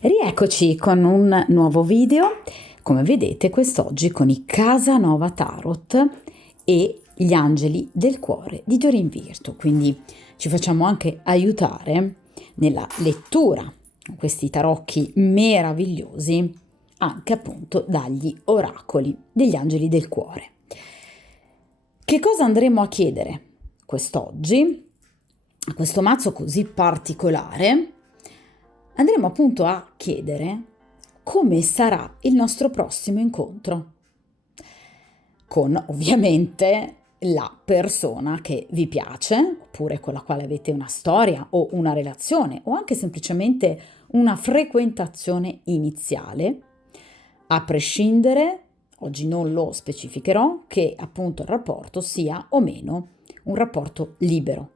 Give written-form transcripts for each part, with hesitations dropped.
Rieccoci con un nuovo video, come vedete quest'oggi con i Casanova Tarot e gli angeli del cuore di Doreen Virtue, quindi ci facciamo anche aiutare nella lettura di questi tarocchi meravigliosi anche appunto dagli oracoli degli angeli del cuore. Che cosa andremo a chiedere quest'oggi a questo mazzo così particolare? Andremo appunto a chiedere come sarà il nostro prossimo incontro con ovviamente la persona che vi piace, oppure con la quale avete una storia o una relazione o anche semplicemente una frequentazione iniziale, a prescindere, oggi non lo specificherò, che appunto il rapporto sia o meno un rapporto libero.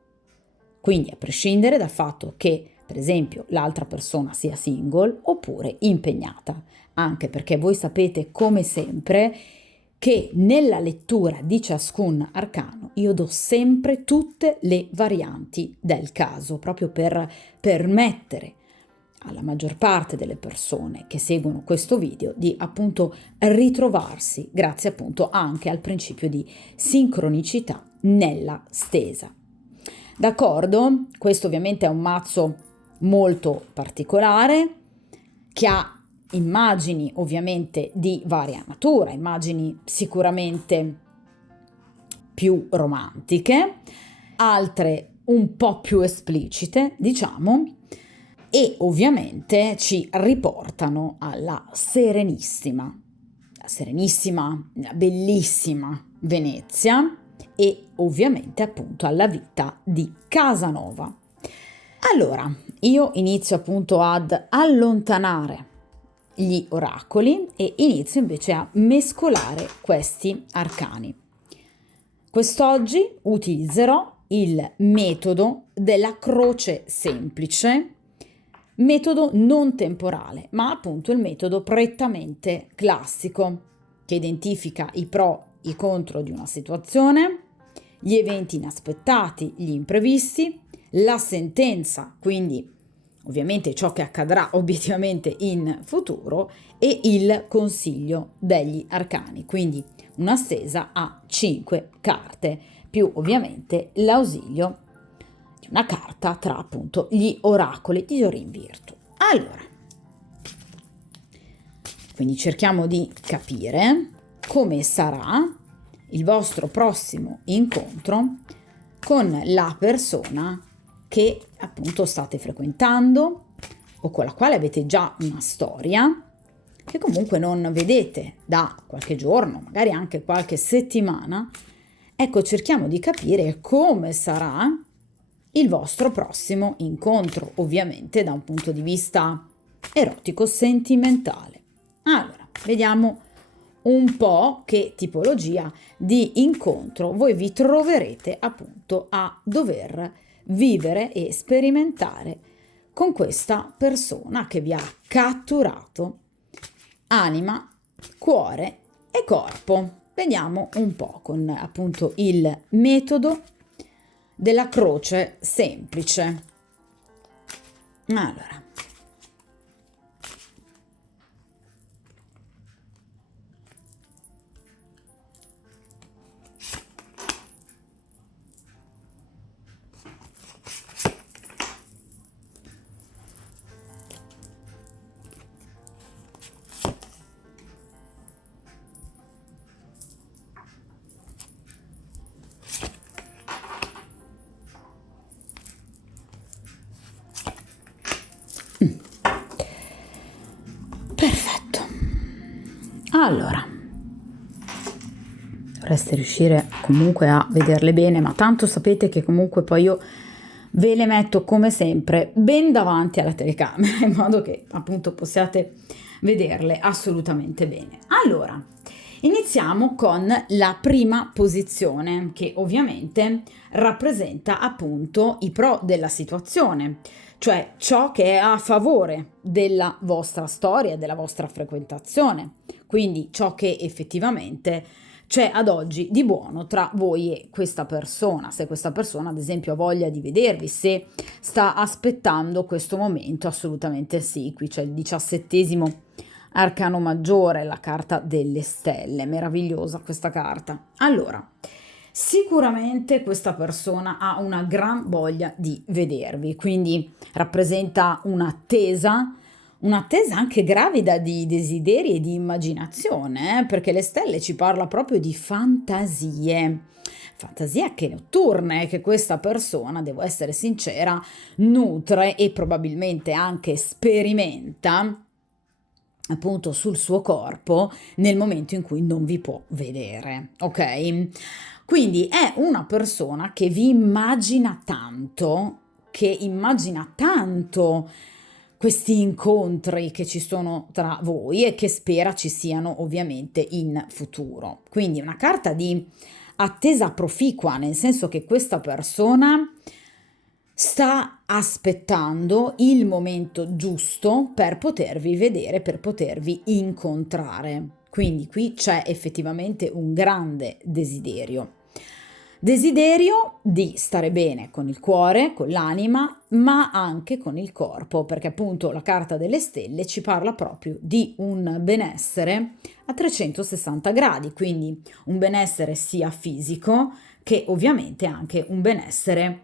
Quindi a prescindere dal fatto che per esempio l'altra persona sia single oppure impegnata, anche perché voi sapete come sempre che nella lettura di ciascun arcano io do sempre tutte le varianti del caso, proprio per permettere alla maggior parte delle persone che seguono questo video di appunto ritrovarsi grazie appunto anche al principio di sincronicità nella stesa. D'accordo? Questo ovviamente è un mazzo molto particolare che ha immagini ovviamente di varia natura, immagini sicuramente più romantiche, altre un po' più esplicite, diciamo, e ovviamente ci riportano alla serenissima, bellissima Venezia e ovviamente appunto alla vita di Casanova. Allora, io inizio appunto ad allontanare gli oracoli e inizio invece a mescolare questi arcani. Quest'oggi utilizzerò il metodo della croce semplice, metodo non temporale, ma appunto il metodo prettamente classico che identifica i pro e i contro di una situazione, gli eventi inaspettati, gli imprevisti, la sentenza, quindi ovviamente ciò che accadrà obiettivamente in futuro, e il consiglio degli arcani, quindi una stesa a 5 carte, più ovviamente l'ausilio di una carta tra appunto gli oracoli di Doreen Virtue. Allora, quindi cerchiamo di capire come sarà il vostro prossimo incontro con la persona che appunto state frequentando o con la quale avete già una storia, che comunque non vedete da qualche giorno, magari anche qualche settimana. Ecco, cerchiamo di capire come sarà il vostro prossimo incontro, ovviamente da un punto di vista erotico sentimentale. Allora, vediamo un po' che tipologia di incontro voi vi troverete appunto a dover vivere e sperimentare con questa persona che vi ha catturato anima, cuore e corpo. Vediamo un po' con appunto il metodo della croce semplice. Allora, perfetto. Allora, dovreste riuscire comunque a vederle bene, ma tanto sapete che comunque poi io ve le metto come sempre ben davanti alla telecamera in modo che appunto possiate vederle assolutamente bene. Allora, iniziamo con la prima posizione che ovviamente rappresenta appunto i pro della situazione, cioè ciò che è a favore della vostra storia, della vostra frequentazione, quindi ciò che effettivamente c'è ad oggi di buono tra voi e questa persona, se questa persona ad esempio ha voglia di vedervi, se sta aspettando questo momento, assolutamente sì. Qui c'è il 17° arcano maggiore, la carta delle stelle, meravigliosa questa carta. Allora, sicuramente questa persona ha una gran voglia di vedervi, quindi rappresenta un'attesa anche gravida di desideri e di immaginazione, perché le stelle ci parla proprio di fantasie anche notturne che questa persona, devo essere sincera, nutre e probabilmente anche sperimenta appunto sul suo corpo nel momento in cui non vi può vedere, ok? Quindi è una persona che vi immagina tanto, che immagina tanto questi incontri che ci sono tra voi e che spera ci siano ovviamente in futuro. Quindi una carta di attesa proficua, nel senso che questa persona sta aspettando il momento giusto per potervi vedere, per potervi incontrare. Quindi qui c'è effettivamente un grande desiderio. Desiderio di stare bene con il cuore, con l'anima, ma anche con il corpo, perché appunto la carta delle stelle ci parla proprio di un benessere a 360 gradi, quindi un benessere sia fisico che ovviamente anche un benessere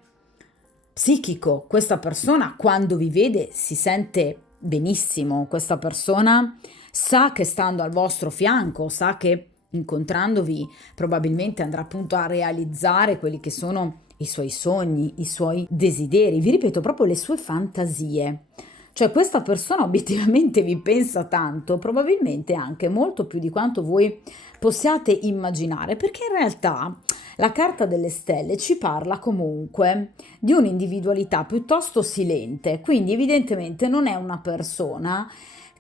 psichico. Questa persona quando vi vede si sente benissimo, questa persona sa che stando al vostro fianco, sa che incontrandovi probabilmente andrà appunto a realizzare quelli che sono i suoi sogni, i suoi desideri, vi ripeto proprio le sue fantasie. Cioè questa persona obiettivamente vi pensa tanto, probabilmente anche molto più di quanto voi possiate immaginare, perché in realtà la carta delle stelle ci parla comunque di un'individualità piuttosto silente, quindi evidentemente non è una persona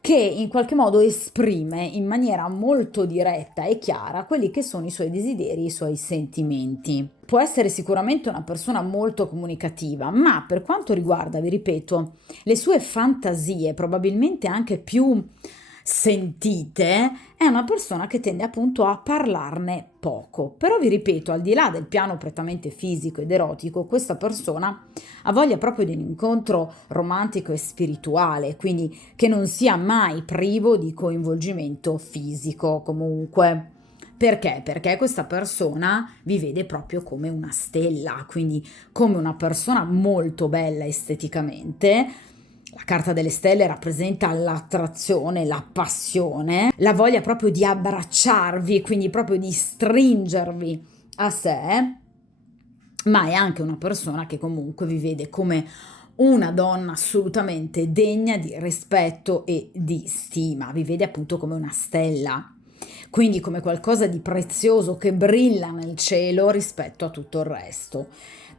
che in qualche modo esprime in maniera molto diretta e chiara quelli che sono i suoi desideri, i suoi sentimenti. Può essere sicuramente una persona molto comunicativa, ma per quanto riguarda, vi ripeto, le sue fantasie, probabilmente anche più sentite, è una persona che tende appunto a parlarne poco. Però vi ripeto, al di là del piano prettamente fisico ed erotico, questa persona ha voglia proprio di un incontro romantico e spirituale, quindi che non sia mai privo di coinvolgimento fisico comunque. Perché? Perché questa persona vi vede proprio come una stella, quindi come una persona molto bella esteticamente. La carta delle stelle rappresenta l'attrazione, la passione, la voglia proprio di abbracciarvi, quindi proprio di stringervi a sé, ma è anche una persona che comunque vi vede come una donna assolutamente degna di rispetto e di stima, vi vede appunto come una stella, quindi come qualcosa di prezioso che brilla nel cielo rispetto a tutto il resto.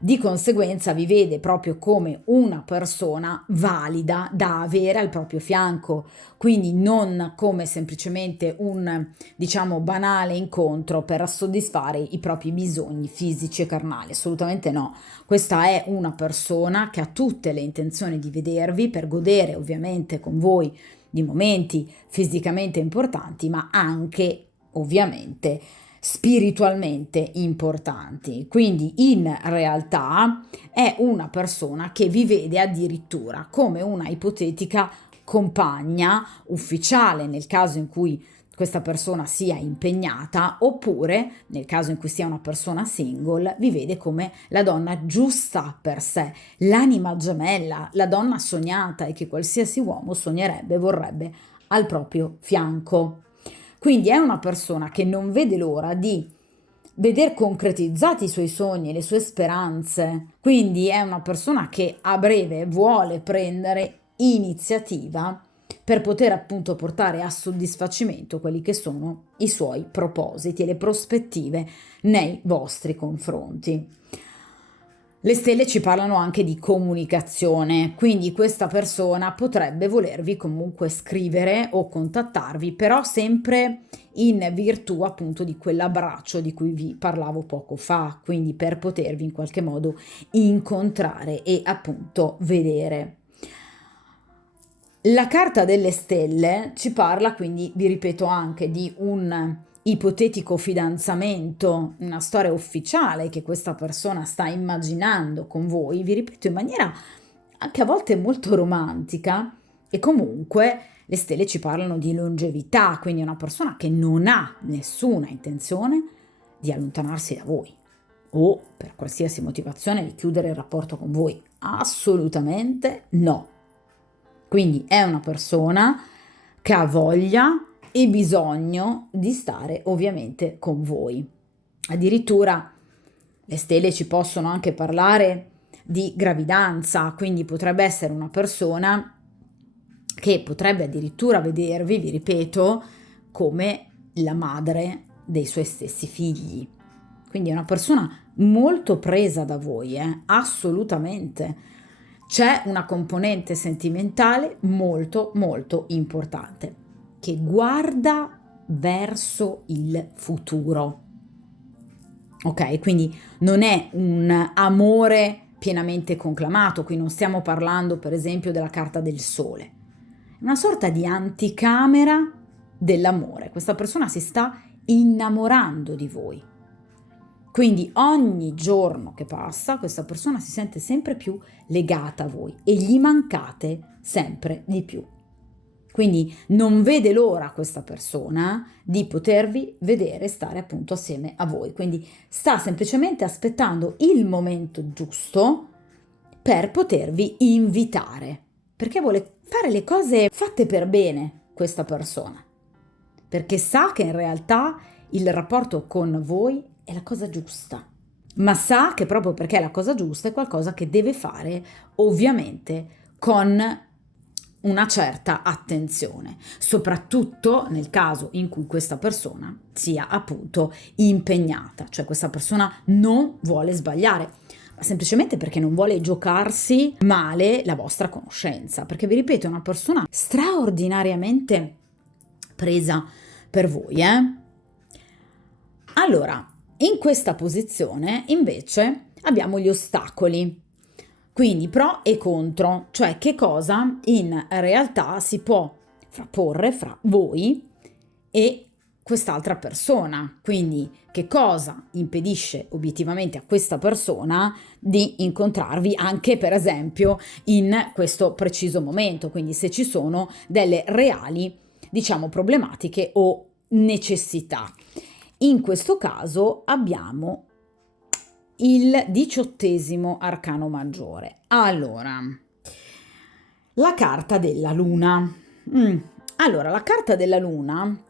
Di conseguenza vi vede proprio come una persona valida da avere al proprio fianco, quindi non come semplicemente un, diciamo, banale incontro per soddisfare i propri bisogni fisici e carnali, assolutamente no. Questa è una persona che ha tutte le intenzioni di vedervi per godere ovviamente con voi di momenti fisicamente importanti, ma anche ovviamente spiritualmente importanti. Quindi in realtà è una persona che vi vede addirittura come una ipotetica compagna ufficiale nel caso in cui questa persona sia impegnata, oppure nel caso in cui sia una persona single, vi vede come la donna giusta per sé, l'anima gemella, la donna sognata e che qualsiasi uomo sognerebbe, vorrebbe al proprio fianco. Quindi è una persona che non vede l'ora di veder concretizzati i suoi sogni, le sue speranze. Quindi è una persona che a breve vuole prendere iniziativa per poter appunto portare a soddisfacimento quelli che sono i suoi propositi e le prospettive nei vostri confronti. Le stelle ci parlano anche di comunicazione, quindi questa persona potrebbe volervi comunque scrivere o contattarvi, però sempre in virtù appunto di quell'abbraccio di cui vi parlavo poco fa, quindi per potervi in qualche modo incontrare e appunto vedere. La carta delle stelle ci parla quindi, vi ripeto, anche di un ipotetico fidanzamento, una storia ufficiale che questa persona sta immaginando con voi, vi ripeto, in maniera anche a volte molto romantica, e comunque le stelle ci parlano di longevità, quindi è una persona che non ha nessuna intenzione di allontanarsi da voi o per qualsiasi motivazione di chiudere il rapporto con voi. Assolutamente no. Quindi è una persona che ha voglia e bisogno di stare ovviamente con voi. Addirittura le stelle ci possono anche parlare di gravidanza, quindi potrebbe essere una persona che potrebbe addirittura vedervi, vi ripeto, come la madre dei suoi stessi figli. Quindi è una persona molto presa da voi, assolutamente. C'è una componente sentimentale molto molto importante che guarda verso il futuro. Ok, quindi non è un amore pienamente conclamato, qui non stiamo parlando per esempio della carta del sole, è una sorta di anticamera dell'amore. Questa persona si sta innamorando di voi. Quindi ogni giorno che passa questa persona si sente sempre più legata a voi e gli mancate sempre di più. Quindi non vede l'ora questa persona di potervi vedere stare appunto assieme a voi. Quindi sta semplicemente aspettando il momento giusto per potervi invitare, perché vuole fare le cose fatte per bene questa persona, perché sa che in realtà il rapporto con voi è la cosa giusta, ma sa che proprio perché è la cosa giusta è qualcosa che deve fare ovviamente con una certa attenzione, soprattutto nel caso in cui questa persona sia appunto impegnata, cioè questa persona non vuole sbagliare, ma semplicemente perché non vuole giocarsi male la vostra conoscenza, perché vi ripeto è una persona straordinariamente presa per voi, Allora, in questa posizione invece abbiamo gli ostacoli, quindi pro e contro, cioè che cosa in realtà si può frapporre fra voi e quest'altra persona, quindi che cosa impedisce obiettivamente a questa persona di incontrarvi anche per esempio in questo preciso momento, quindi se ci sono delle reali, diciamo, problematiche o necessità. In questo caso abbiamo il 18° arcano maggiore. Allora, la carta della luna. Allora, la carta della luna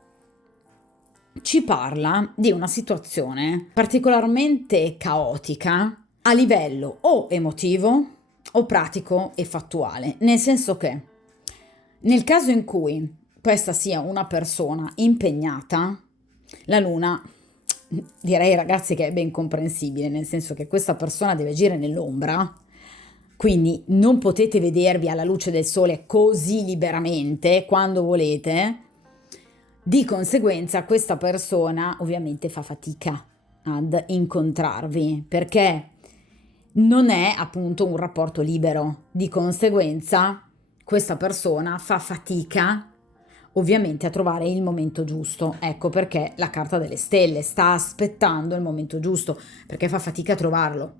ci parla di una situazione particolarmente caotica a livello o emotivo o pratico e fattuale, nel senso che nel caso in cui questa sia una persona impegnata, la luna, direi ragazzi che è ben comprensibile, nel senso che questa persona deve agire nell'ombra, quindi non potete vedervi alla luce del sole così liberamente quando volete. Di conseguenza questa persona ovviamente fa fatica ad incontrarvi perché non è appunto un rapporto libero. Di conseguenza questa persona fa fatica ovviamente a trovare il momento giusto. Ecco perché la carta delle stelle sta aspettando il momento giusto, perché fa fatica a trovarlo.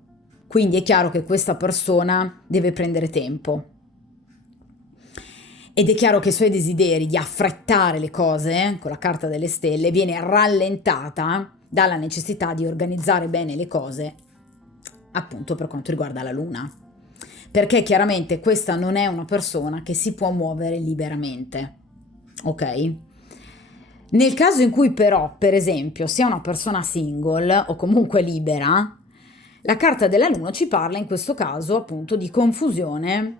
Quindi è chiaro che questa persona deve prendere tempo. Ed è chiaro che i suoi desideri di affrettare le cose con la carta delle stelle viene rallentata dalla necessità di organizzare bene le cose appunto per quanto riguarda la luna, perché chiaramente questa non è una persona che si può muovere liberamente, ok? Nel caso in cui però per esempio sia una persona single o comunque libera, la carta della luna ci parla in questo caso appunto di confusione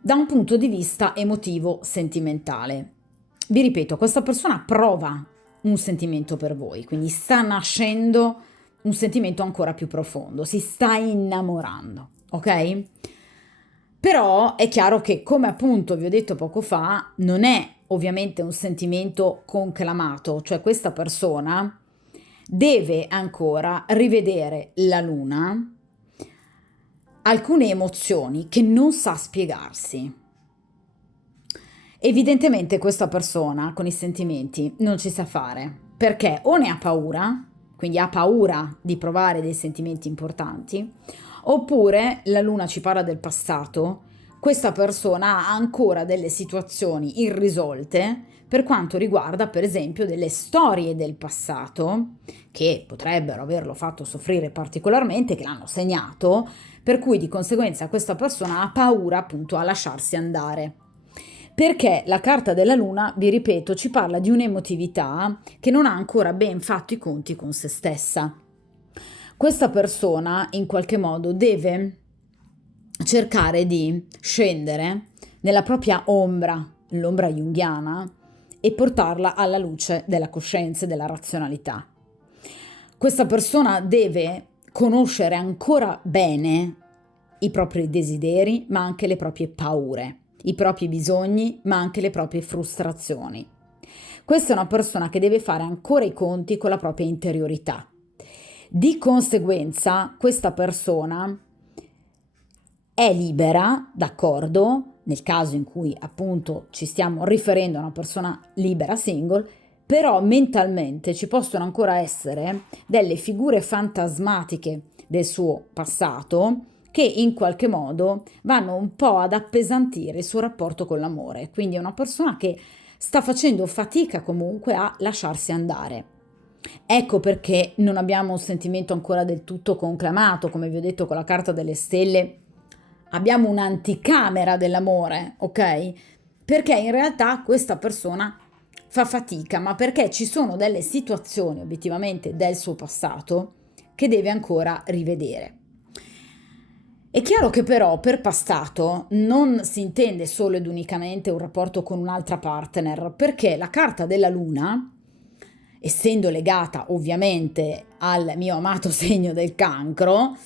da un punto di vista emotivo sentimentale. Vi ripeto, questa persona prova un sentimento per voi, quindi sta nascendo un sentimento ancora più profondo, si sta innamorando, ok? Però è chiaro che, come appunto vi ho detto poco fa, non è ovviamente un sentimento conclamato, cioè questa persona deve ancora rivedere la luna, alcune emozioni che non sa spiegarsi. Evidentemente questa persona con i sentimenti non ci sa fare, perché o ne ha paura, quindi ha paura di provare dei sentimenti importanti, oppure la luna ci parla del passato, questa persona ha ancora delle situazioni irrisolte per quanto riguarda per esempio delle storie del passato che potrebbero averlo fatto soffrire particolarmente, che l'hanno segnato, per cui di conseguenza questa persona ha paura appunto a lasciarsi andare. Perché la carta della luna, vi ripeto, ci parla di un'emotività che non ha ancora ben fatto i conti con se stessa. Questa persona in qualche modo deve cercare di scendere nella propria ombra, l'ombra junghiana, e portarla alla luce della coscienza e della razionalità. Questa persona deve conoscere ancora bene i propri desideri, ma anche le proprie paure, i propri bisogni, ma anche le proprie frustrazioni. Questa è una persona che deve fare ancora i conti con la propria interiorità. Di conseguenza, questa persona è libera, d'accordo, nel caso in cui appunto ci stiamo riferendo a una persona libera, single, però mentalmente ci possono ancora essere delle figure fantasmatiche del suo passato che in qualche modo vanno un po' ad appesantire il suo rapporto con l'amore. Quindi è una persona che sta facendo fatica comunque a lasciarsi andare. Ecco perché non abbiamo un sentimento ancora del tutto conclamato, come vi ho detto con la carta delle stelle. Abbiamo un'anticamera dell'amore, ok? Perché in realtà questa persona fa fatica, ma perché ci sono delle situazioni obiettivamente del suo passato che deve ancora rivedere. È chiaro che però per passato non si intende solo ed unicamente un rapporto con un'altra partner, perché la carta della luna, essendo legata ovviamente al mio amato segno del cancro,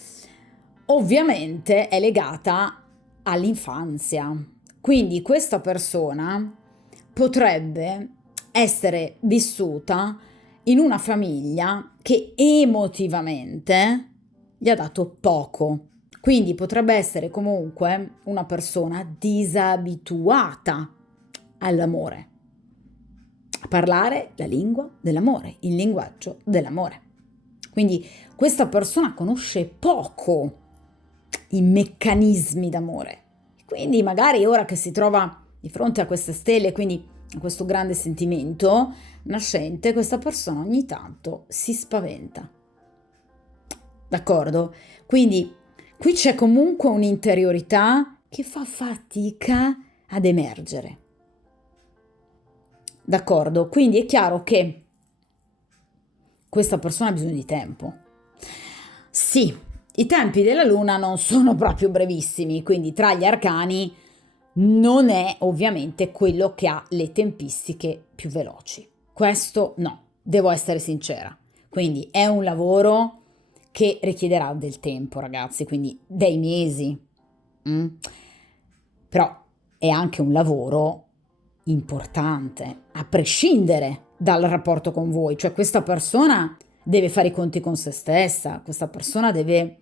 ovviamente è legata all'infanzia. Quindi questa persona potrebbe essere vissuta in una famiglia che emotivamente gli ha dato poco. Quindi potrebbe essere comunque una persona disabituata all'amore, a parlare la lingua dell'amore, il linguaggio dell'amore. Quindi questa persona conosce poco i meccanismi d'amore. Quindi magari ora che si trova di fronte a queste stelle, quindi a questo grande sentimento nascente, questa persona ogni tanto si spaventa. D'accordo? Quindi qui c'è comunque un'interiorità che fa fatica ad emergere. D'accordo? Quindi è chiaro che questa persona ha bisogno di tempo. Sì, i tempi della luna non sono proprio brevissimi, quindi tra gli arcani non è ovviamente quello che ha le tempistiche più veloci. Questo no, devo essere sincera. Quindi è un lavoro che richiederà del tempo, ragazzi, quindi dei mesi. Però è anche un lavoro importante, a prescindere dal rapporto con voi. Cioè questa persona deve fare i conti con se stessa, questa persona deve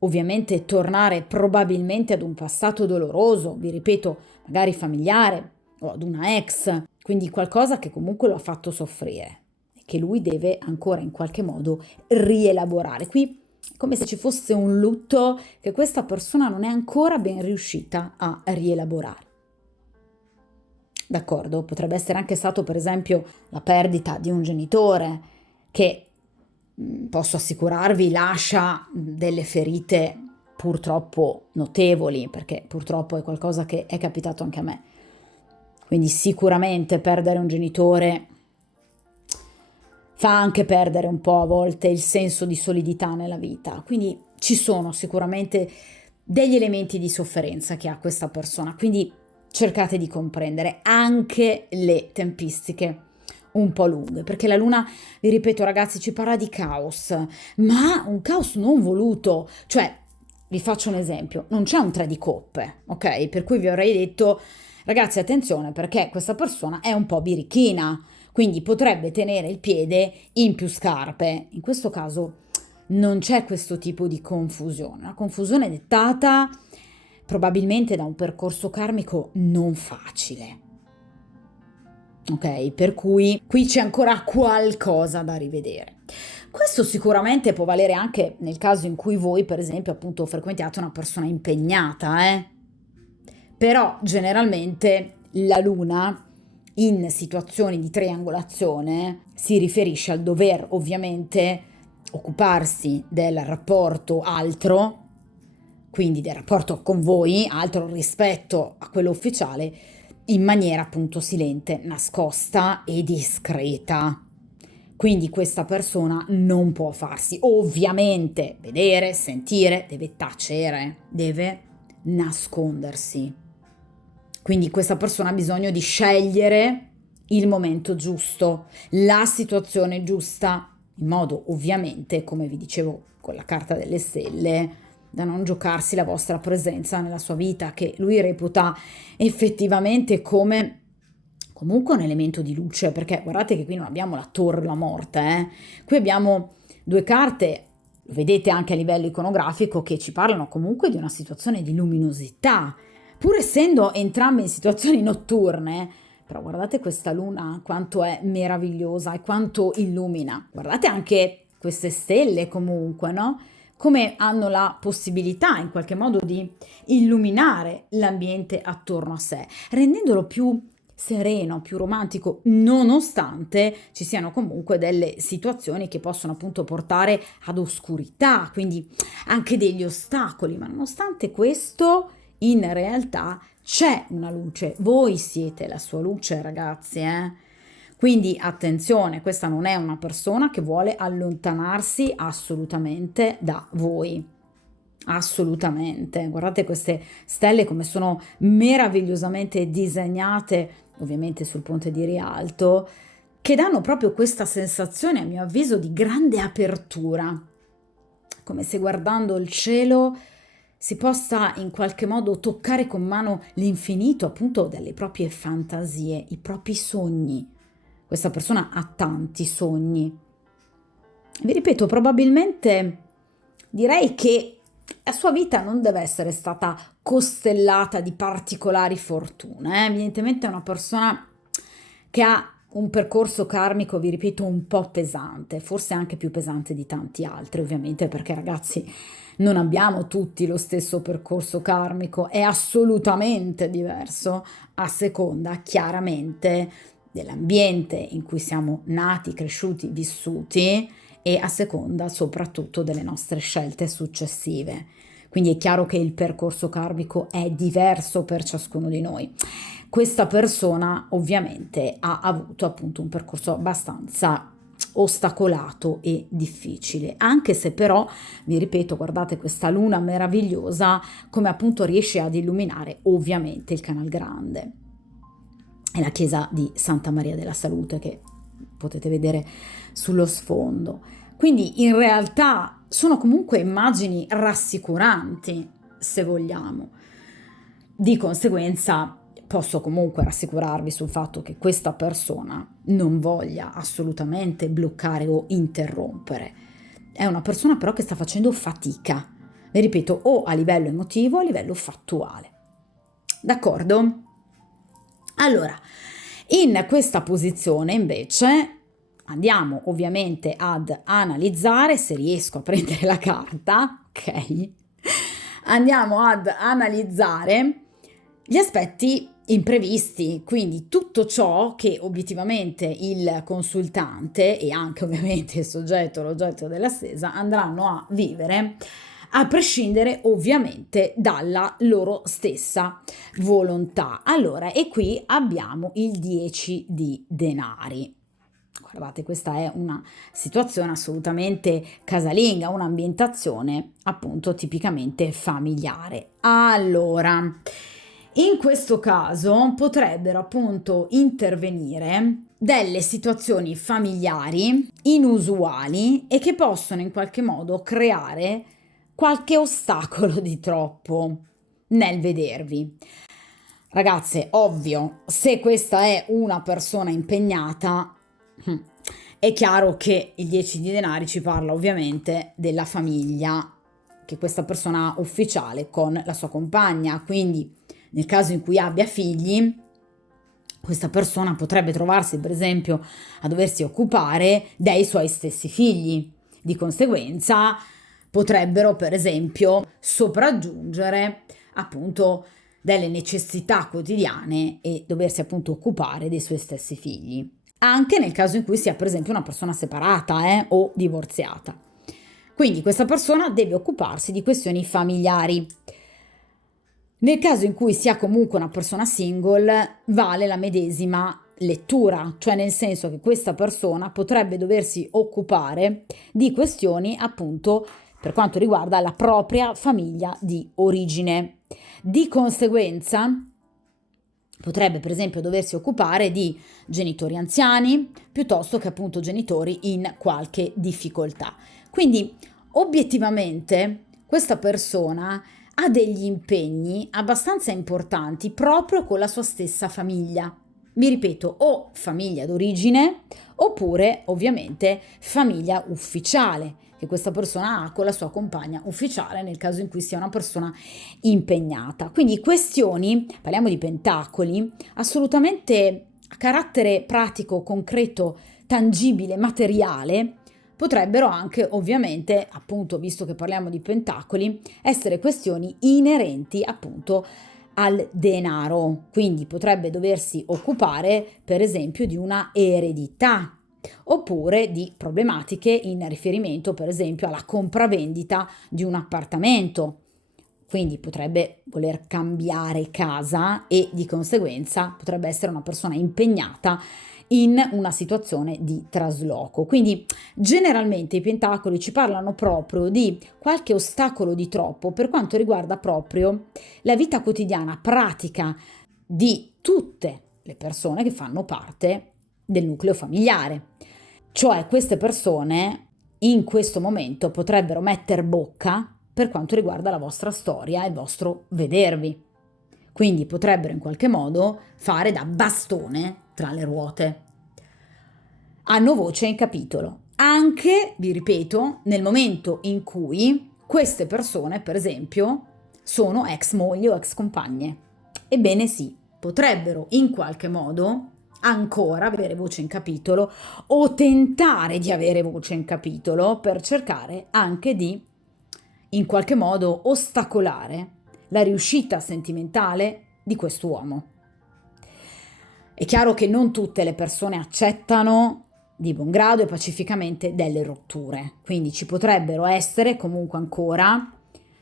ovviamente tornare probabilmente ad un passato doloroso, vi ripeto, magari familiare o ad una ex, quindi qualcosa che comunque lo ha fatto soffrire e che lui deve ancora in qualche modo rielaborare. Qui è come se ci fosse un lutto che questa persona non è ancora ben riuscita a rielaborare. D'accordo? Potrebbe essere anche stato per esempio la perdita di un genitore che posso assicurarvi lascia delle ferite purtroppo notevoli, perché purtroppo è qualcosa che è capitato anche a me. Quindi sicuramente perdere un genitore fa anche perdere un po' a volte il senso di solidità nella vita. Quindi ci sono sicuramente degli elementi di sofferenza che ha questa persona. Quindi cercate di comprendere anche le tempistiche un po' lunghe, perché la luna, vi ripeto ragazzi, ci parla di caos, ma un caos non voluto. Cioè, vi faccio un esempio, non c'è un 3 di coppe, ok? Per cui vi avrei detto, ragazzi, attenzione, perché questa persona è un po' birichina, quindi potrebbe tenere il piede in più scarpe. In questo caso non c'è questo tipo di confusione, una confusione dettata probabilmente da un percorso karmico non facile. ok? Per cui qui c'è ancora qualcosa da rivedere. Questo sicuramente può valere anche nel caso in cui voi, per esempio, appunto frequentiate una persona impegnata, Però generalmente la luna in situazioni di triangolazione si riferisce al dover ovviamente occuparsi del rapporto altro, quindi del rapporto con voi, altro rispetto a quello ufficiale, in maniera appunto silente, nascosta e discreta. Quindi questa persona non può farsi ovviamente vedere, sentire, deve tacere, deve nascondersi. Quindi questa persona ha bisogno di scegliere il momento giusto, la situazione giusta, in modo ovviamente, come vi dicevo con la carta delle stelle, da non giocarsi la vostra presenza nella sua vita, che lui reputa effettivamente come comunque un elemento di luce, perché guardate che qui non abbiamo la torre della morte, qui abbiamo due carte, lo vedete anche a livello iconografico, che ci parlano comunque di una situazione di luminosità, pur essendo entrambe in situazioni notturne. Però guardate questa luna quanto è meravigliosa e quanto illumina. Guardate anche queste stelle comunque, no? Come hanno la possibilità in qualche modo di illuminare l'ambiente attorno a sé, rendendolo più sereno, più romantico, nonostante ci siano comunque delle situazioni che possono appunto portare ad oscurità, quindi anche degli ostacoli, ma nonostante questo in realtà c'è una luce, voi siete la sua luce, ragazzi, Quindi attenzione, questa non è una persona che vuole allontanarsi assolutamente da voi. Assolutamente, guardate queste stelle come sono meravigliosamente disegnate, ovviamente sul ponte di Rialto, che danno proprio questa sensazione, a mio avviso, di grande apertura, come se guardando il cielo si possa in qualche modo toccare con mano l'infinito appunto delle proprie fantasie, i propri sogni. Questa persona ha tanti sogni. Vi ripeto, probabilmente direi che la sua vita non deve essere stata costellata di particolari fortune. Evidentemente è una persona che ha un percorso karmico, vi ripeto, un po' pesante, forse anche più pesante di tanti altri, ovviamente, perché ragazzi non abbiamo tutti lo stesso percorso karmico, è assolutamente diverso a seconda chiaramente dell'ambiente in cui siamo nati, cresciuti, vissuti e a seconda soprattutto delle nostre scelte successive. Quindi è chiaro che il percorso karmico è diverso per ciascuno di noi. Questa persona ovviamente ha avuto appunto un percorso abbastanza ostacolato e difficile, anche se però, vi ripeto, guardate questa luna meravigliosa come appunto riesce ad illuminare ovviamente il Canal Grande e la chiesa di Santa Maria della Salute che potete vedere sullo sfondo. Quindi in realtà sono comunque immagini rassicuranti, se vogliamo. Di conseguenza posso comunque rassicurarvi sul fatto che questa persona non voglia assolutamente bloccare o interrompere. È una persona però che sta facendo fatica, vi ripeto, o a livello emotivo o a livello fattuale. D'accordo? Allora, in questa posizione invece andiamo ovviamente ad analizzare, se riesco a prendere la carta, ok? Andiamo ad analizzare gli aspetti imprevisti, quindi tutto ciò che obiettivamente il consultante e anche ovviamente il soggetto, l'oggetto della stesa andranno a vivere a prescindere ovviamente dalla loro stessa volontà. Allora, e qui abbiamo il 10 di denari. Guardate, questa è una situazione assolutamente casalinga, un'ambientazione appunto tipicamente familiare. Allora, in questo caso potrebbero appunto intervenire delle situazioni familiari inusuali e che possono in qualche modo creare qualche ostacolo di troppo nel vedervi. Ragazze, ovvio, se questa è una persona impegnata, è chiaro che il 10 di denari ci parla ovviamente della famiglia che questa persona ha ufficiale con la sua compagna, quindi nel caso in cui abbia figli, questa persona potrebbe trovarsi, per esempio, a doversi occupare dei suoi stessi figli. Di conseguenza, potrebbero, per esempio, sopraggiungere appunto delle necessità quotidiane e doversi appunto occupare dei suoi stessi figli. Anche nel caso in cui sia, per esempio, una persona separata o divorziata. Quindi questa persona deve occuparsi di questioni familiari. Nel caso in cui sia comunque una persona single, vale la medesima lettura, cioè nel senso che questa persona potrebbe doversi occupare di questioni appunto per quanto riguarda la propria famiglia di origine. Di conseguenza potrebbe per esempio doversi occupare di genitori anziani piuttosto che appunto genitori in qualche difficoltà. Quindi obiettivamente questa persona ha degli impegni abbastanza importanti proprio con la sua stessa famiglia. Mi ripeto, o famiglia d'origine oppure ovviamente famiglia ufficiale che questa persona ha con la sua compagna ufficiale nel caso in cui sia una persona impegnata. Quindi questioni, parliamo di pentacoli, assolutamente a carattere pratico, concreto, tangibile, materiale, potrebbero anche ovviamente, appunto, visto che parliamo di pentacoli, essere questioni inerenti appunto al denaro. Quindi potrebbe doversi occupare, per esempio, di una eredità oppure di problematiche in riferimento, per esempio, alla compravendita di un appartamento. Quindi potrebbe voler cambiare casa e di conseguenza potrebbe essere una persona impegnata in una situazione di trasloco. Quindi generalmente i pentacoli ci parlano proprio di qualche ostacolo di troppo per quanto riguarda proprio la vita quotidiana pratica di tutte le persone che fanno parte del nucleo familiare. Cioè queste persone in questo momento potrebbero metter bocca per quanto riguarda la vostra storia e il vostro vedervi. Quindi potrebbero in qualche modo fare da bastone tra le ruote. Hanno voce in capitolo. Anche, vi ripeto, nel momento in cui queste persone, per esempio, sono ex mogli o ex compagne. Ebbene sì, potrebbero in qualche modo ancora avere voce in capitolo o tentare di avere voce in capitolo per cercare anche di in qualche modo ostacolare la riuscita sentimentale di quest'uomo. È chiaro che non tutte le persone accettano di buon grado e pacificamente delle rotture, quindi ci potrebbero essere comunque ancora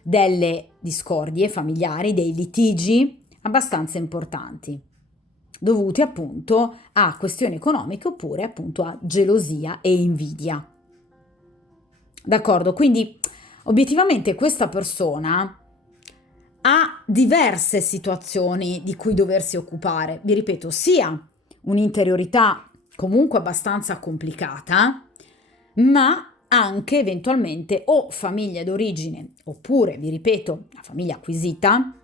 delle discordie familiari, dei litigi abbastanza importanti, dovuti appunto a questioni economiche oppure appunto a gelosia e invidia. D'accordo? Quindi obiettivamente questa persona ha diverse situazioni di cui doversi occupare. Vi ripeto, sia un'interiorità comunque abbastanza complicata, ma anche eventualmente o famiglia d'origine oppure, vi ripeto, la famiglia acquisita,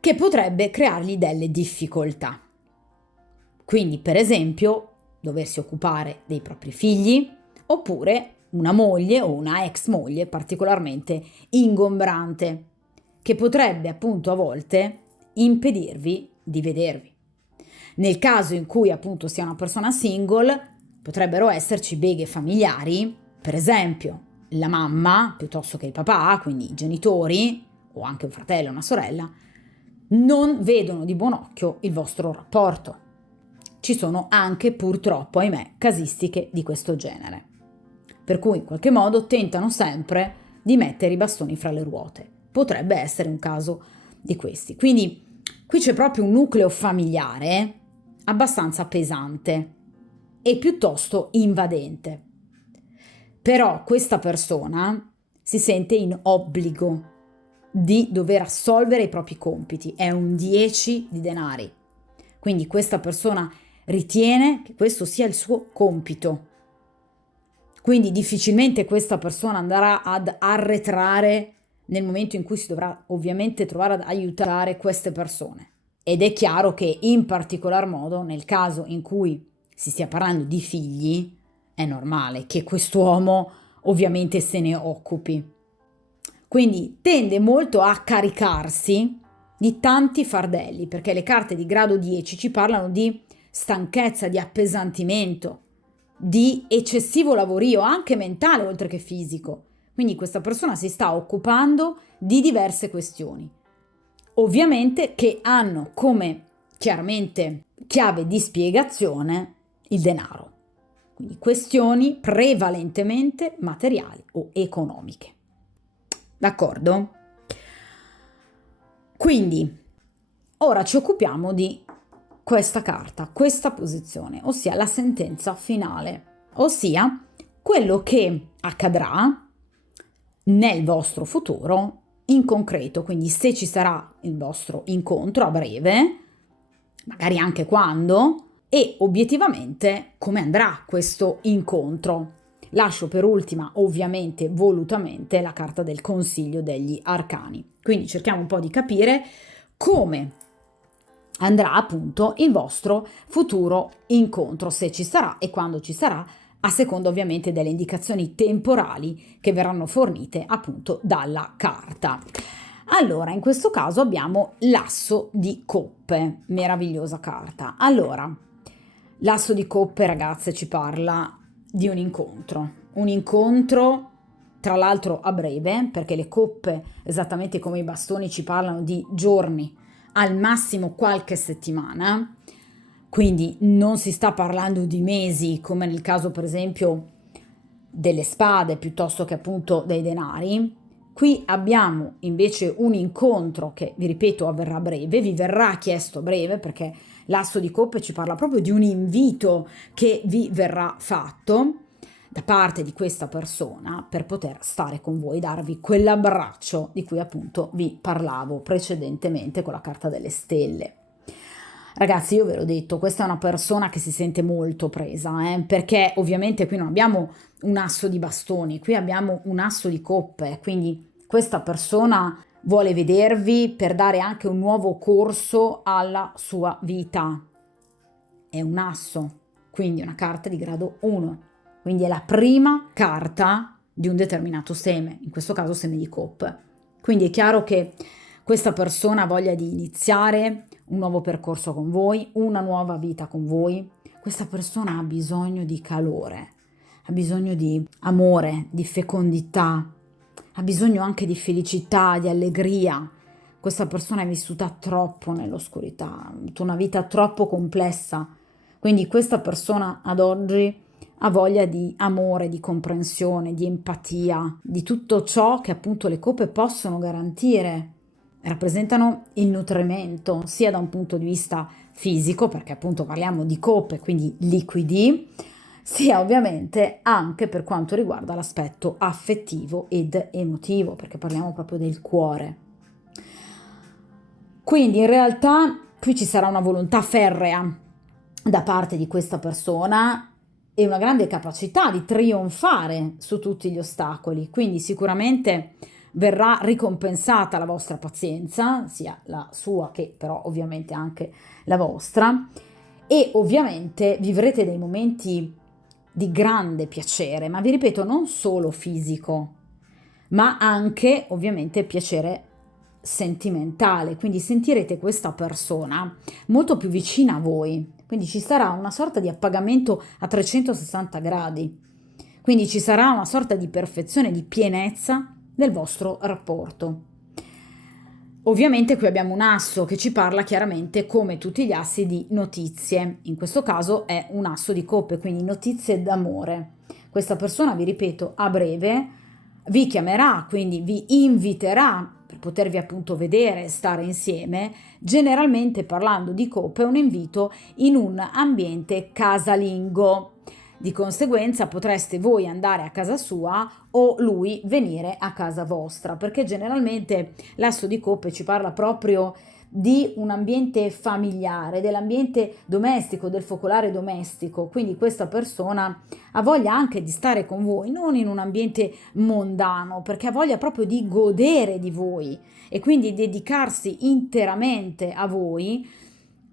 che potrebbe creargli delle difficoltà. Quindi, per esempio, doversi occupare dei propri figli oppure una moglie o una ex moglie particolarmente ingombrante, che potrebbe appunto a volte impedirvi di vedervi. Nel caso in cui appunto sia una persona single, potrebbero esserci beghe familiari, per esempio la mamma piuttosto che il papà, quindi i genitori o anche un fratello o una sorella, non vedono di buon occhio il vostro rapporto. Ci sono anche purtroppo, ahimè, casistiche di questo genere, per cui in qualche modo tentano sempre di mettere i bastoni fra le ruote. Potrebbe essere un caso di questi. Quindi qui c'è proprio un nucleo familiare abbastanza pesante e piuttosto invadente. Però questa persona si sente in obbligo di dover assolvere i propri compiti. È un 10 di denari. Quindi questa persona ritiene che questo sia il suo compito. Quindi difficilmente questa persona andrà ad arretrare nel momento in cui si dovrà ovviamente trovare ad aiutare queste persone. Ed è chiaro che in particolar modo nel caso in cui si stia parlando di figli, è normale che quest'uomo ovviamente se ne occupi. Quindi tende molto a caricarsi di tanti fardelli, perché le carte di grado 10 ci parlano di stanchezza, di appesantimento, di eccessivo lavorio, anche mentale oltre che fisico. Quindi questa persona si sta occupando di diverse questioni, ovviamente che hanno come chiaramente chiave di spiegazione il denaro. Quindi questioni prevalentemente materiali o economiche. D'accordo? Quindi ora ci occupiamo di questa carta, questa posizione, ossia la sentenza finale, ossia quello che accadrà nel vostro futuro in concreto, quindi se ci sarà il vostro incontro a breve, magari anche quando, e obiettivamente come andrà questo incontro. Lascio per ultima, ovviamente, volutamente, la carta del consiglio degli arcani. Quindi cerchiamo un po' di capire come andrà appunto il vostro futuro incontro, se ci sarà e quando ci sarà, a seconda ovviamente delle indicazioni temporali che verranno fornite appunto dalla carta. Allora, in questo caso abbiamo l'asso di coppe, meravigliosa carta. Allora, l'asso di coppe, ragazze, ci parla di un incontro tra l'altro a breve, perché le coppe, esattamente come i bastoni, ci parlano di giorni, al massimo qualche settimana, quindi non si sta parlando di mesi, come nel caso per esempio delle spade piuttosto che appunto dei denari. Qui abbiamo invece un incontro che, vi ripeto, avverrà a breve, vi verrà chiesto a breve, perché l'asso di coppe ci parla proprio di un invito che vi verrà fatto da parte di questa persona per poter stare con voi, darvi quell'abbraccio di cui appunto vi parlavo precedentemente con la carta delle stelle. Ragazzi, io ve l'ho detto, questa è una persona che si sente molto presa, perché ovviamente qui non abbiamo un asso di bastoni, qui abbiamo un asso di coppe, quindi questa persona vuole vedervi per dare anche un nuovo corso alla sua vita. È un asso, quindi una carta di grado 1, quindi è la prima carta di un determinato seme, in questo caso seme di coppe. Quindi è chiaro che questa persona ha voglia di iniziare un nuovo percorso con voi, una nuova vita con voi. Questa persona ha bisogno di calore, ha bisogno di amore, di fecondità, ha bisogno anche di felicità, di allegria. Questa persona è vissuta troppo nell'oscurità, ha avuto una vita troppo complessa. Quindi questa persona ad oggi ha voglia di amore, di comprensione, di empatia, di tutto ciò che appunto le coppe possono garantire. Rappresentano il nutrimento sia da un punto di vista fisico, perché appunto parliamo di coppe, quindi liquidi, sia ovviamente anche per quanto riguarda l'aspetto affettivo ed emotivo, perché parliamo proprio del cuore. Quindi in realtà qui ci sarà una volontà ferrea da parte di questa persona e una grande capacità di trionfare su tutti gli ostacoli, quindi sicuramente verrà ricompensata la vostra pazienza, sia la sua che però ovviamente anche la vostra, e ovviamente vivrete dei momenti di grande piacere, ma vi ripeto, non solo fisico, ma anche ovviamente piacere sentimentale, quindi sentirete questa persona molto più vicina a voi, quindi ci sarà una sorta di appagamento a 360 gradi, quindi ci sarà una sorta di perfezione, di pienezza del vostro rapporto. Ovviamente qui abbiamo un asso che ci parla chiaramente, come tutti gli assi, di notizie. In questo caso è un asso di coppe, quindi notizie d'amore. Questa persona, vi ripeto, a breve vi chiamerà, quindi vi inviterà per potervi appunto vedere, stare insieme. Generalmente parlando di coppe è un invito in un ambiente casalingo. Di conseguenza potreste voi andare a casa sua o lui venire a casa vostra, perché generalmente l'asso di coppe ci parla proprio di un ambiente familiare, dell'ambiente domestico, del focolare domestico, quindi questa persona ha voglia anche di stare con voi, non in un ambiente mondano, perché ha voglia proprio di godere di voi e quindi dedicarsi interamente a voi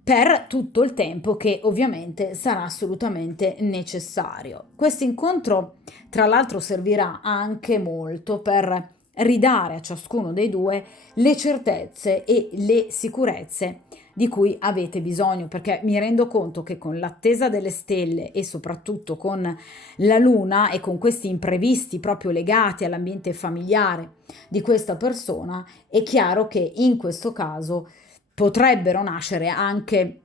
per tutto il tempo che ovviamente sarà assolutamente necessario. Questo incontro, tra l'altro, servirà anche molto per ridare a ciascuno dei due le certezze e le sicurezze di cui avete bisogno, perché mi rendo conto che con l'attesa delle stelle e soprattutto con la luna e con questi imprevisti proprio legati all'ambiente familiare di questa persona, è chiaro che in questo caso potrebbero nascere anche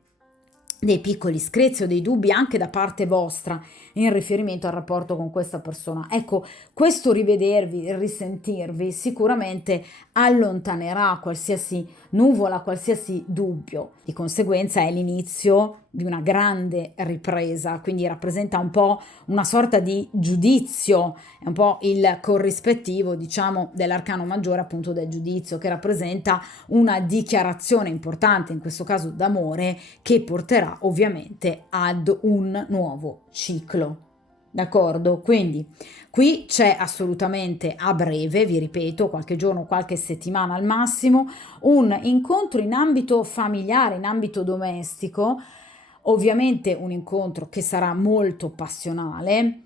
dei piccoli screzi o dei dubbi anche da parte vostra in riferimento al rapporto con questa persona. Ecco, questo rivedervi, risentirvi sicuramente allontanerà qualsiasi nuvola, qualsiasi dubbio. Di conseguenza è l'inizio di una grande ripresa, quindi rappresenta un po' una sorta di giudizio, è un po' il corrispettivo, diciamo, dell'arcano maggiore, appunto del giudizio, che rappresenta una dichiarazione importante, in questo caso d'amore, che porterà ovviamente ad un nuovo ciclo. D'accordo? Quindi qui c'è assolutamente a breve, vi ripeto, qualche giorno, qualche settimana al massimo, un incontro in ambito familiare, in ambito domestico, ovviamente un incontro che sarà molto passionale,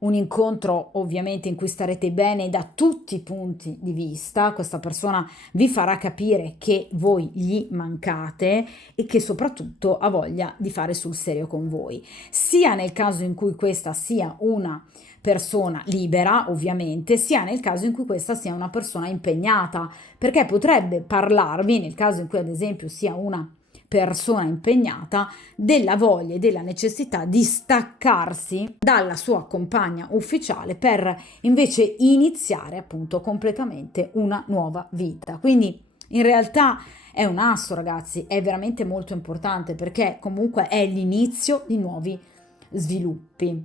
un incontro ovviamente in cui starete bene da tutti i punti di vista. Questa persona vi farà capire che voi gli mancate e che soprattutto ha voglia di fare sul serio con voi, sia nel caso in cui questa sia una persona libera, ovviamente, sia nel caso in cui questa sia una persona impegnata, perché potrebbe parlarvi, nel caso in cui ad esempio sia una persona impegnata, della voglia e della necessità di staccarsi dalla sua compagna ufficiale per invece iniziare appunto completamente una nuova vita. Quindi in realtà è un asso, ragazzi, è veramente molto importante perché comunque è l'inizio di nuovi sviluppi.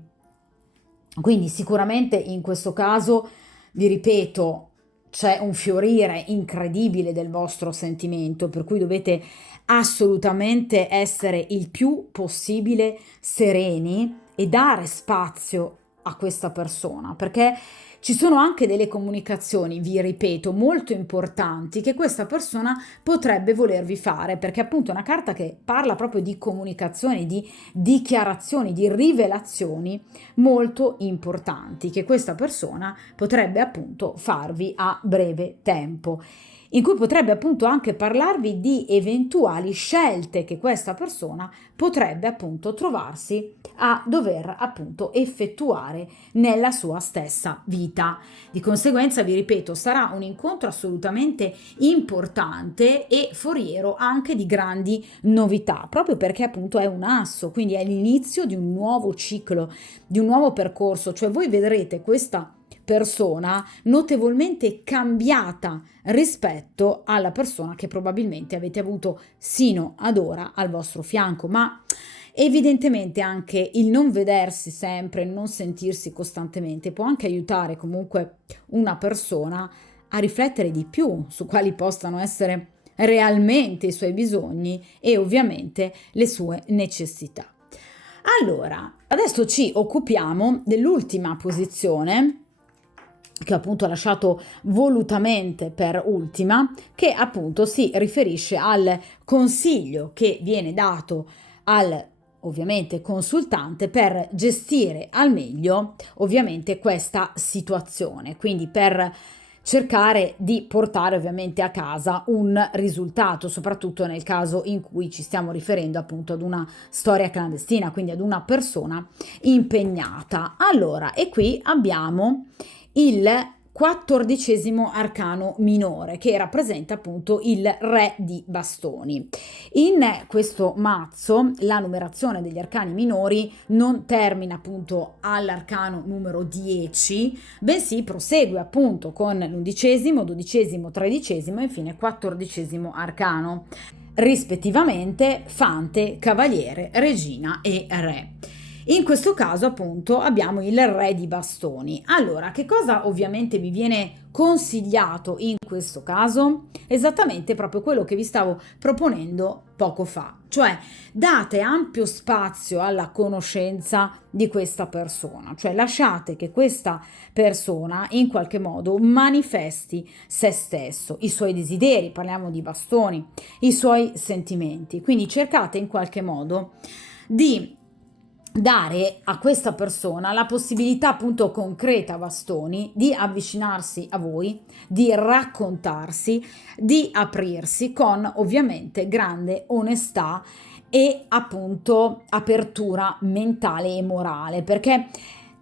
Quindi sicuramente in questo caso, vi ripeto, c'è un fiorire incredibile del vostro sentimento, per cui dovete assolutamente essere il più possibile sereni e dare spazio a questa persona, perché ci sono anche delle comunicazioni, vi ripeto, molto importanti che questa persona potrebbe volervi fare, perché appunto è una carta che parla proprio di comunicazioni, di dichiarazioni, di rivelazioni molto importanti che questa persona potrebbe appunto farvi a breve tempo, in cui potrebbe appunto anche parlarvi di eventuali scelte che questa persona potrebbe appunto trovarsi a dover appunto effettuare nella sua stessa vita. Di conseguenza, vi ripeto, sarà un incontro assolutamente importante e foriero anche di grandi novità, proprio perché appunto è un asso, quindi è l'inizio di un nuovo ciclo, di un nuovo percorso, cioè voi vedrete questa persona notevolmente cambiata rispetto alla persona che probabilmente avete avuto sino ad ora al vostro fianco, ma evidentemente anche il non vedersi sempre, il non sentirsi costantemente può anche aiutare comunque una persona a riflettere di più su quali possano essere realmente i suoi bisogni e ovviamente le sue necessità. Allora, adesso ci occupiamo dell'ultima posizione che ho appunto lasciato volutamente per ultima, che appunto si riferisce al consiglio che viene dato al ovviamente consultante per gestire al meglio ovviamente questa situazione, quindi per cercare di portare ovviamente a casa un risultato, soprattutto nel caso in cui ci stiamo riferendo appunto ad una storia clandestina, quindi ad una persona impegnata. Allora, e qui abbiamo il 14° arcano minore, che rappresenta appunto il re di bastoni. In questo mazzo la numerazione degli arcani minori non termina appunto all'arcano numero 10, bensì prosegue appunto con l'11°, 12°, 13° e infine 14° arcano, rispettivamente fante, cavaliere, regina e re. In questo caso appunto abbiamo il re di bastoni. Allora, che cosa ovviamente vi viene consigliato in questo caso? Esattamente proprio quello che vi stavo proponendo poco fa, cioè date ampio spazio alla conoscenza di questa persona, cioè lasciate che questa persona in qualche modo manifesti se stesso, i suoi desideri, parliamo di bastoni, i suoi sentimenti. Quindi cercate in qualche modo di dare a questa persona la possibilità appunto concreta, bastoni, di avvicinarsi a voi, di raccontarsi, di aprirsi con ovviamente grande onestà e appunto apertura mentale e morale, perché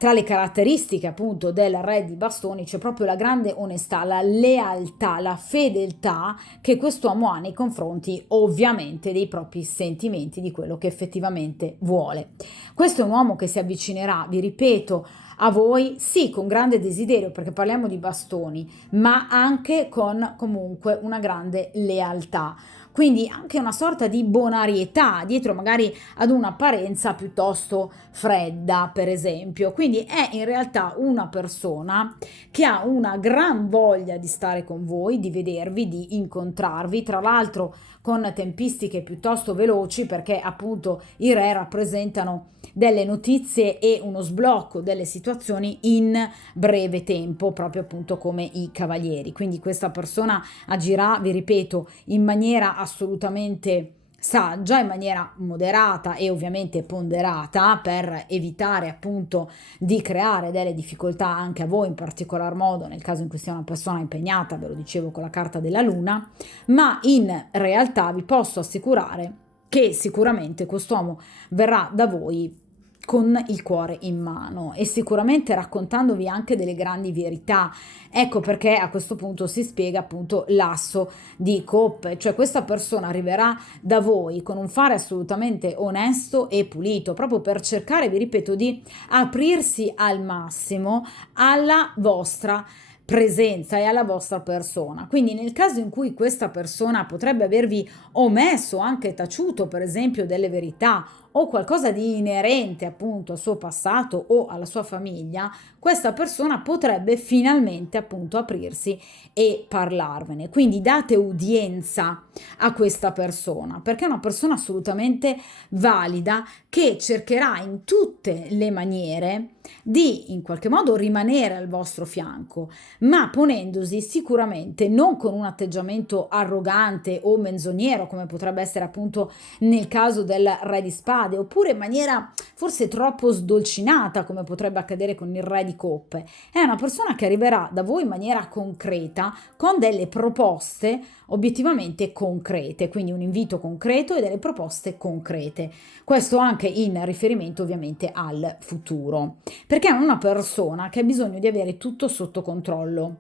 tra le caratteristiche appunto del re di bastoni c'è proprio la grande onestà, la lealtà, la fedeltà che quest'uomo ha nei confronti ovviamente dei propri sentimenti, di quello che effettivamente vuole. Questo è un uomo che si avvicinerà, vi ripeto, a voi sì con grande desiderio, perché parliamo di bastoni, ma anche con comunque una grande lealtà. Quindi anche una sorta di bonarietà dietro magari ad un'apparenza piuttosto fredda, per esempio. Quindi è in realtà una persona che ha una gran voglia di stare con voi, di vedervi, di incontrarvi, tra l'altro con tempistiche piuttosto veloci, perché appunto i re rappresentano delle notizie e uno sblocco delle situazioni in breve tempo, proprio appunto come i cavalieri. Quindi questa persona agirà, vi ripeto, in maniera assolutamente saggia, in maniera moderata e ovviamente ponderata, per evitare appunto di creare delle difficoltà anche a voi in particolar modo nel caso in cui sia una persona impegnata, ve lo dicevo con la carta della luna, ma in realtà vi posso assicurare che sicuramente quest'uomo verrà da voi con il cuore in mano e sicuramente raccontandovi anche delle grandi verità. Ecco perché a questo punto si spiega appunto l'asso di coppe, cioè questa persona arriverà da voi con un fare assolutamente onesto e pulito, proprio per cercare, vi ripeto, di aprirsi al massimo alla vostra presenza e alla vostra persona. Quindi nel caso in cui questa persona potrebbe avervi omesso, anche taciuto per esempio delle verità o qualcosa di inerente appunto al suo passato o alla sua famiglia, questa persona potrebbe finalmente appunto aprirsi e parlarvene. Quindi date udienza a questa persona, perché è una persona assolutamente valida che cercherà in tutte le maniere di in qualche modo rimanere al vostro fianco, ma ponendosi sicuramente non con un atteggiamento arrogante o menzognero come potrebbe essere appunto nel caso del re di spade, oppure in maniera forse troppo sdolcinata come potrebbe accadere con il re di coppe. È una persona che arriverà da voi in maniera concreta con delle proposte obiettivamente concrete, quindi un invito concreto e delle proposte concrete. Questo anche in riferimento ovviamente al futuro, perché è una persona che ha bisogno di avere tutto sotto controllo,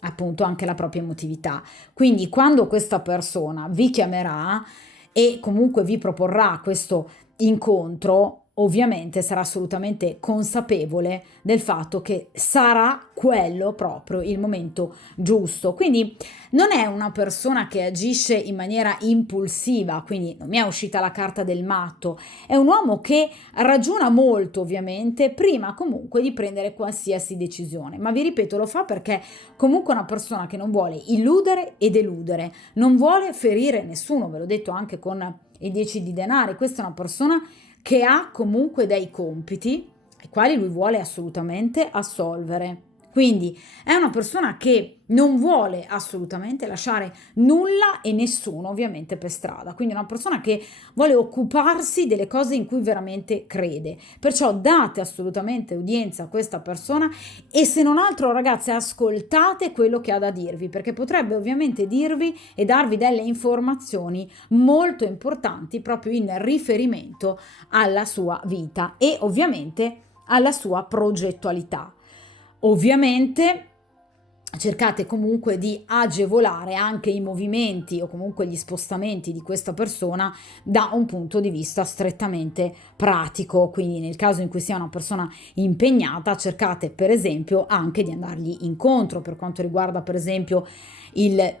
appunto anche la propria emotività. Quindi quando questa persona vi chiamerà e comunque vi proporrà questo incontro, ovviamente sarà assolutamente consapevole del fatto che sarà quello proprio il momento giusto. Quindi non è una persona che agisce in maniera impulsiva, quindi non mi è uscita la carta del matto, è un uomo che ragiona molto ovviamente prima comunque di prendere qualsiasi decisione, ma vi ripeto lo fa perché comunque è una persona che non vuole illudere ed eludere, non vuole ferire nessuno, ve l'ho detto anche con i 10 di denari. Questa è una persona che ha comunque dei compiti ai quali lui vuole assolutamente assolvere. Quindi è una persona che non vuole assolutamente lasciare nulla e nessuno ovviamente per strada, quindi è una persona che vuole occuparsi delle cose in cui veramente crede. Perciò date assolutamente udienza a questa persona e se non altro ragazze ascoltate quello che ha da dirvi, perché potrebbe ovviamente dirvi e darvi delle informazioni molto importanti proprio in riferimento alla sua vita e ovviamente alla sua progettualità. Ovviamente cercate comunque di agevolare anche i movimenti o comunque gli spostamenti di questa persona da un punto di vista strettamente pratico, quindi nel caso in cui sia una persona impegnata cercate per esempio anche di andargli incontro per quanto riguarda per esempio il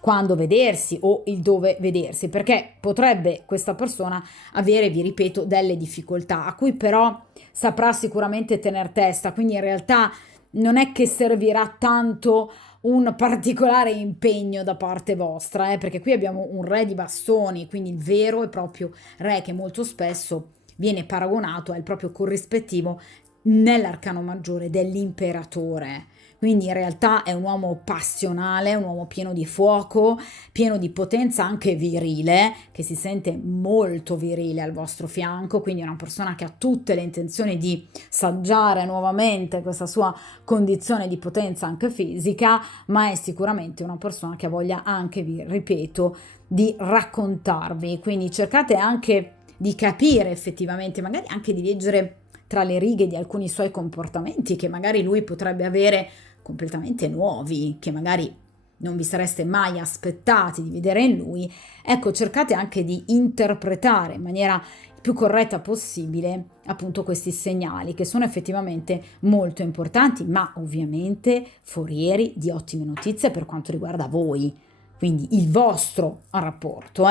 quando vedersi o il dove vedersi, perché potrebbe questa persona avere, vi ripeto, delle difficoltà a cui però saprà sicuramente tener testa, quindi in realtà non è che servirà tanto un particolare impegno da parte vostra, perché qui abbiamo un re di bastoni, quindi il vero e proprio re che molto spesso viene paragonato al proprio corrispettivo nell'arcano maggiore dell'imperatore. quindi in realtà è un uomo passionale, un uomo pieno di fuoco, pieno di potenza anche virile, che si sente molto virile al vostro fianco, quindi è una persona che ha tutte le intenzioni di saggiare nuovamente questa sua condizione di potenza anche fisica, ma è sicuramente una persona che ha voglia anche, vi ripeto, di raccontarvi, quindi cercate anche di capire effettivamente, magari anche di leggere tra le righe di alcuni suoi comportamenti che magari lui potrebbe avere completamente nuovi, che magari non vi sareste mai aspettati di vedere in lui. Ecco, cercate anche di interpretare in maniera più corretta possibile appunto questi segnali che sono effettivamente molto importanti, ma ovviamente forieri di ottime notizie per quanto riguarda voi, quindi il vostro rapporto,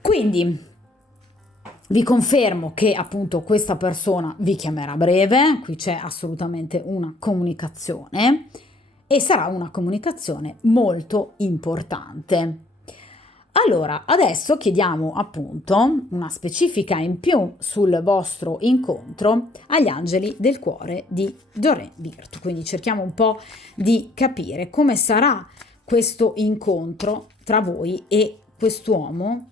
Quindi vi confermo che appunto questa persona vi chiamerà a breve, qui c'è assolutamente una comunicazione e sarà una comunicazione molto importante. Allora, adesso chiediamo appunto una specifica in più sul vostro incontro agli angeli del cuore di Doreen Virtue, quindi cerchiamo un po' di capire come sarà questo incontro tra voi e quest'uomo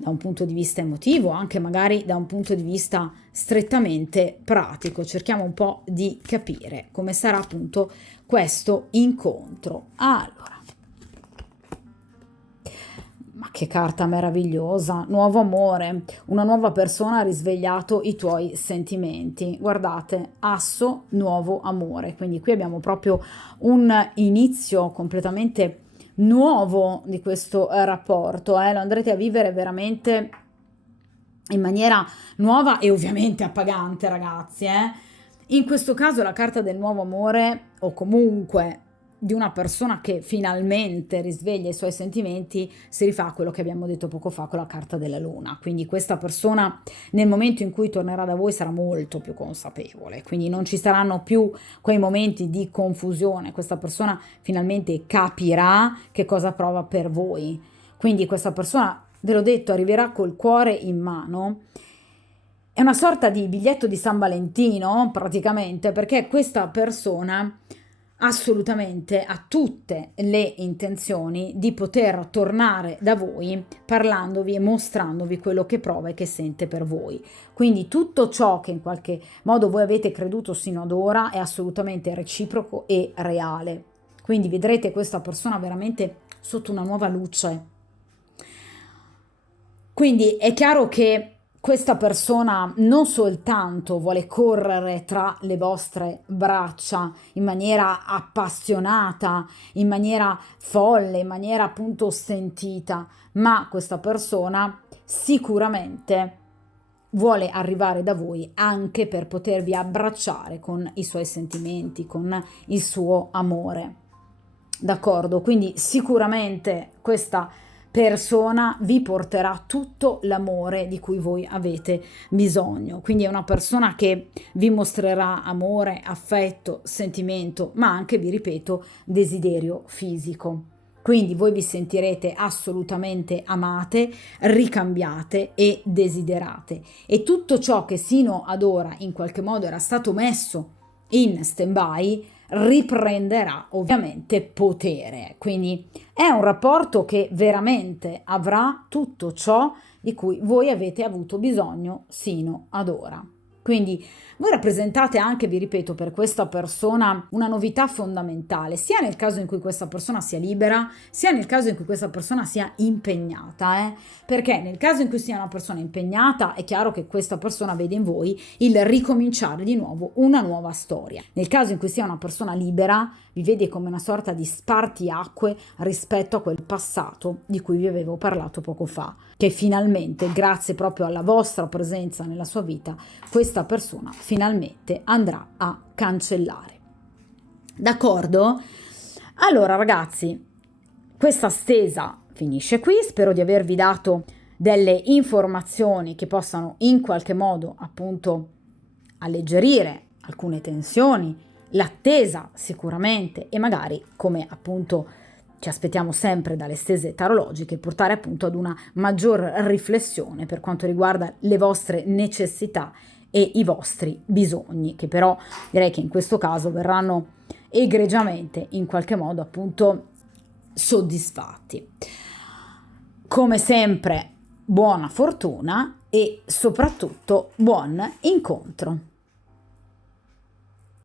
da un punto di vista emotivo, anche magari da un punto di vista strettamente pratico. Cerchiamo un po' di capire come sarà appunto questo incontro. Allora, ma che carta meravigliosa, nuovo amore, una nuova persona ha risvegliato i tuoi sentimenti. Guardate, asso, nuovo amore, quindi qui abbiamo proprio un inizio completamente nuovo di questo rapporto, lo andrete a vivere veramente in maniera nuova e ovviamente appagante, ragazzi. In questo caso la carta del nuovo amore, o comunque di una persona che finalmente risveglia i suoi sentimenti, si rifà a quello che abbiamo detto poco fa con la carta della luna. Quindi questa persona nel momento in cui tornerà da voi sarà molto più consapevole, quindi non ci saranno più quei momenti di confusione. Questa persona finalmente capirà che cosa prova per voi, quindi questa persona, ve l'ho detto, arriverà col cuore in mano. È una sorta di biglietto di San Valentino praticamente, perché questa persona assolutamente ha tutte le intenzioni di poter tornare da voi parlandovi e mostrandovi quello che prova e che sente per voi. Quindi tutto ciò che in qualche modo voi avete creduto sino ad ora è assolutamente reciproco e reale. Quindi vedrete questa persona veramente sotto una nuova luce. Quindi è chiaro che questa persona non soltanto vuole correre tra le vostre braccia in maniera appassionata, in maniera folle, in maniera appunto sentita, ma questa persona sicuramente vuole arrivare da voi anche per potervi abbracciare con i suoi sentimenti, con il suo amore. D'accordo? Quindi sicuramente questa persona vi porterà tutto l'amore di cui voi avete bisogno. Quindi è una persona che vi mostrerà amore, affetto, sentimento, ma anche, vi ripeto, desiderio fisico. Quindi voi vi sentirete assolutamente amate, ricambiate e desiderate. E tutto ciò che sino ad ora in qualche modo era stato messo in stand-by riprenderà ovviamente potere. Quindi è un rapporto che veramente avrà tutto ciò di cui voi avete avuto bisogno sino ad ora. Quindi voi rappresentate anche, vi ripeto, per questa persona una novità fondamentale, sia nel caso in cui questa persona sia libera, sia nel caso in cui questa persona sia impegnata, perché nel caso in cui sia una persona impegnata è chiaro che questa persona vede in voi il ricominciare di nuovo una nuova storia. Nel caso in cui sia una persona libera, vi vede come una sorta di spartiacque rispetto a quel passato di cui vi avevo parlato poco fa, che finalmente, grazie proprio alla vostra presenza nella sua vita, questa persona finalmente andrà a cancellare. D'accordo? Allora ragazzi, questa stesa finisce qui, spero di avervi dato delle informazioni che possano in qualche modo appunto alleggerire alcune tensioni, l'attesa sicuramente, e magari, come appunto ci aspettiamo sempre dalle stese tarologiche, portare appunto ad una maggior riflessione per quanto riguarda le vostre necessità e i vostri bisogni, che però direi che in questo caso verranno egregiamente in qualche modo appunto soddisfatti. Come sempre, buona fortuna e soprattutto buon incontro.